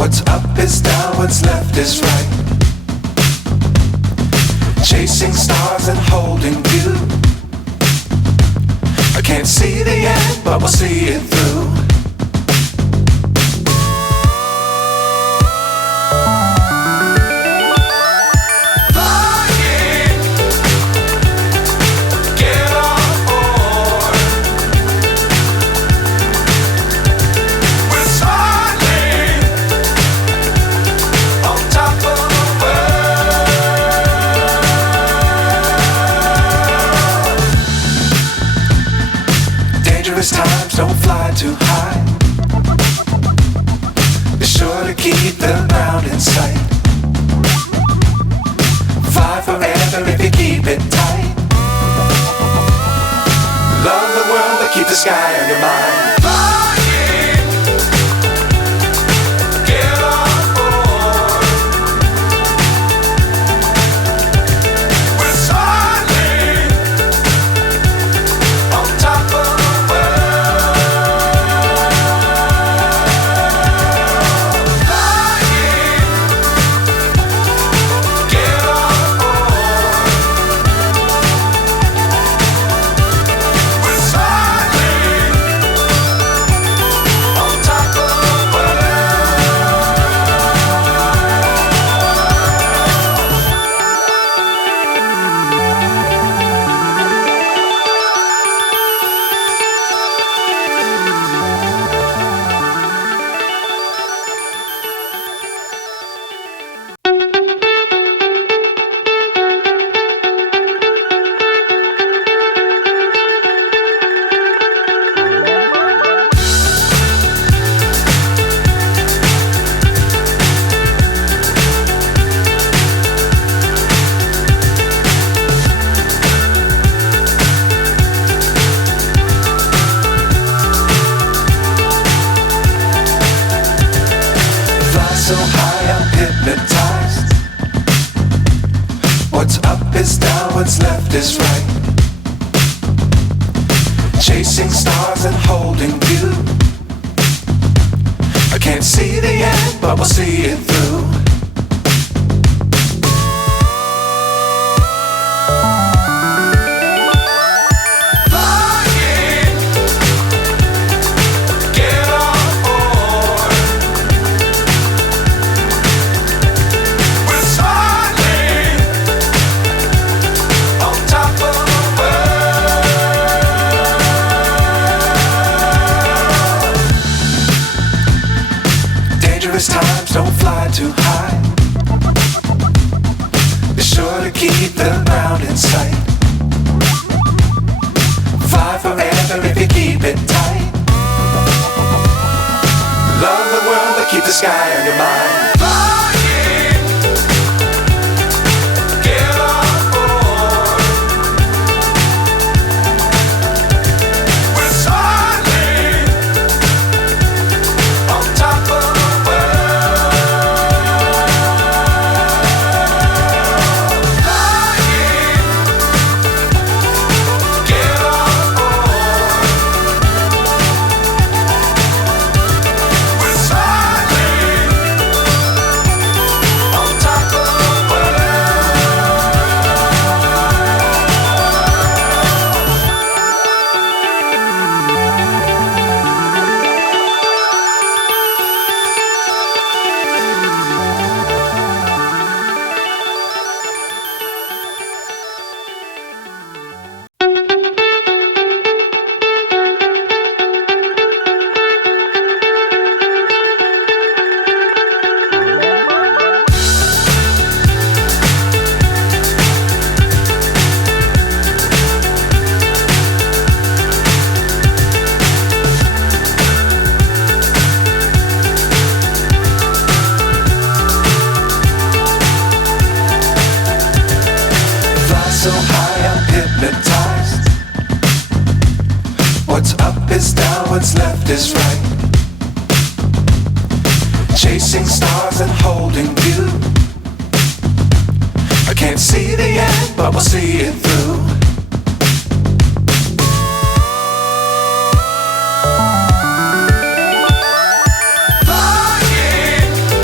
What's up is down, what's left is right. Chasing stars and holding you. I can't see the end, but we'll see it through. Times don't fly too high. Be sure to keep the ground in sight. Fly forever if you keep it tight. Love the world but keep the sky on your mind. So high I'm hypnotized. What's up is down, what's left is right. Chasing stars and holding you. I can't see the end, but we'll see it through. Times don't fly too high. Be sure to keep the ground in sight. Fly forever if you keep it tight. Love the world but keep the sky on your mind. So high I'm hypnotized. What's up is down, what's left is right. Chasing stars and holding you. I can't see the end, but we'll see it through. Flying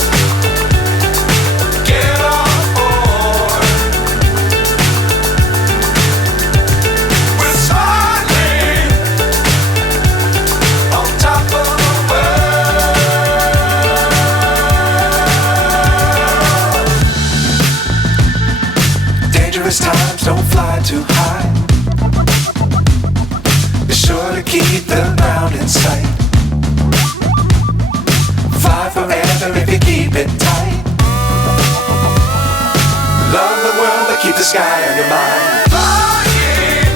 sky on your mind. Flying,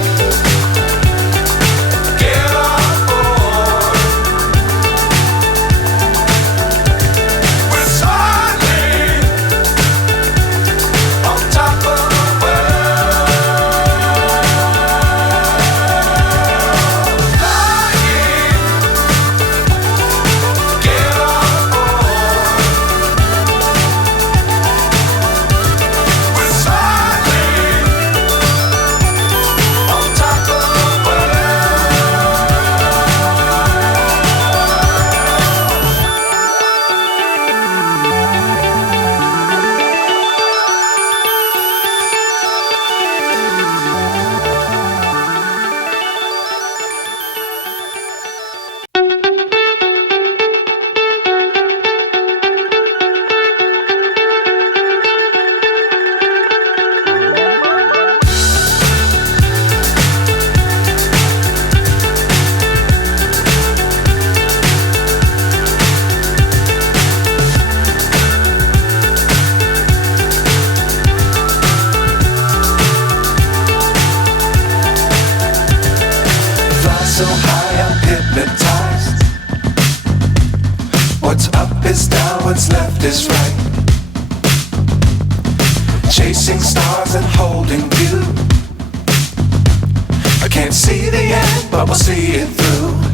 get on board. We're soaring on top of the world. Flying, get on board. We're soaring on top of the Fly so high, I'm hypnotized. What's up is down, what's left is right. Chasing stars and holding you. I can't see the end, but we'll see it through.